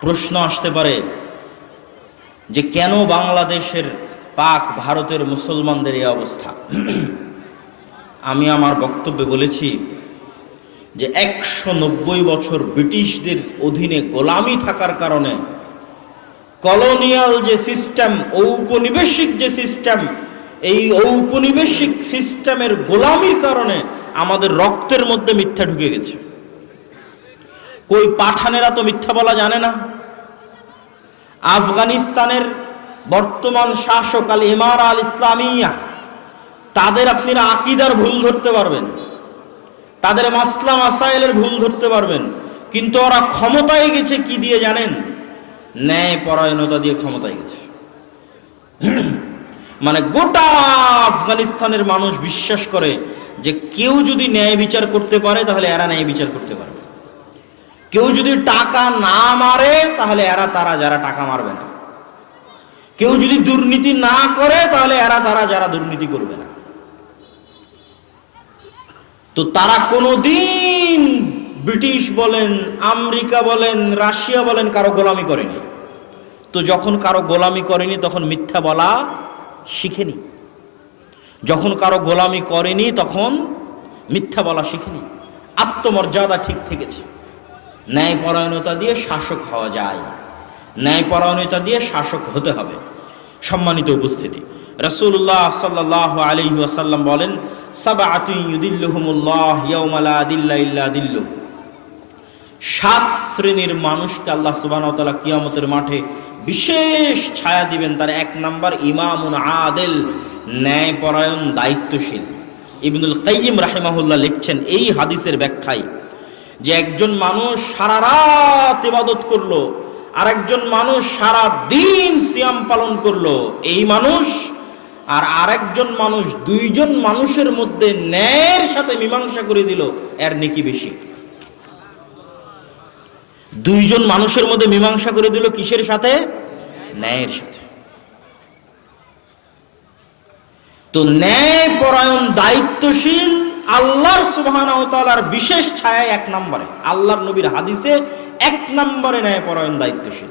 প্রশ্ন আসতে পারে যে কেন বাংলাদেশের পাক ভারতের মুসলমানদের এই অবস্থা? আমি আমার বক্তব্যে বলেছি যে একশো নব্বই বছর ব্রিটিশদের অধীনে গোলামি থাকার কারণে কলোনিয়াল যে সিস্টেম, ঔপনিবেশিক যে সিস্টেম, এই ঔপনিবেশিক সিস্টেমের গোলামির কারণে আমাদের রক্তের মধ্যে মিথ্যা ঢুকে গেছে। কই পাঠানেরা তো মিথ্যা বলা জানে না? আফগানিস্তানের বর্তমান শাসক আল ইমার আল ইসলামিয়া, তাদের আপনারা আকিদার ভুল ধরতে পারবেন। তাদের মাসলা মাসাইলের ভুল ধরতে পারবেন। কিন্তু ওরা ক্ষমতায় গেছে কি দিয়ে জানেন? ন্যায় পরায়ণতা দিয়ে ক্ষমতায় গেছে। মানে গোটা আফগানিস্তানের মানুষ বিশ্বাস করে যে কেউ যদি ন্যায় বিচার করতে পারে, তাহলে এরা ন্যায় বিচার করতে পারবে। কেউ যদি টাকা না মারে, তাহলে এরা তারা যারা টাকা মারবে না। কেউ যদি দুর্নীতি না করে, তাহলে এরা তারা যারা দুর্নীতি করবে না। তো তারা কোনোদিন ব্রিটিশ বলেন, আমেরিকা বলেন, রাশিয়া বলেন, কারও গোলামি করেনি। তো যখন কারও গোলামি করেনি, তখন মিথ্যা বলা শিখেনি। যখন কারও গোলামি করেনি, তখন মিথ্যা বলা শিখেনি। আত্মমর্যাদা ঠিক থেকেছে। ন্যায়পরায়ণতা দিয়ে শাসক হওয়া যায়। ন্যায়পরায়ণতা দিয়ে শাসক হতে হবে। সম্মানিত উপস্থিতি রসুল্লাহ সাল্লাহ আলী ওয়াসাল্লাম বলেন সাত শ্রেণির মানুষকে আল্লাহ সুবাহতালা কিয়ামতের মাঠে বিশেষ ছায়া দিবেন। তার এক নাম্বার ইমামুন আদেল, ন্যায়পরায়ণ, দায়িত্বশীল। ইবনুল কাইয়িম রাহেমাহুল্লাহ লিখছেন এই হাদিসের ব্যাখ্যায় যে একজন মানুষ সারা রাত ইবাদত করল আর একজন মানুষ সারা দিন সিয়াম পালন করল, এই মানুষ আর আরেকজন মানুষ দুইজন মানুষের মধ্যে ন্যায়ের সাথে মীমাংসা করে দিল, এর নেকি বেশি। দুইজন মানুষের মধ্যে মীমাংসা করে দিল কিসের সাথে? ন্যায়ের সাথে। তো ন্যায় পরায়ণ দায়িত্বশীল আল্লাহর সুবাহানার বিশেষ ছায়া এক নম্বরে। আল্লাহর নবীর হাদিসে এক নম্বরে ন্যায় পরায়ণ দায়িত্বশীল।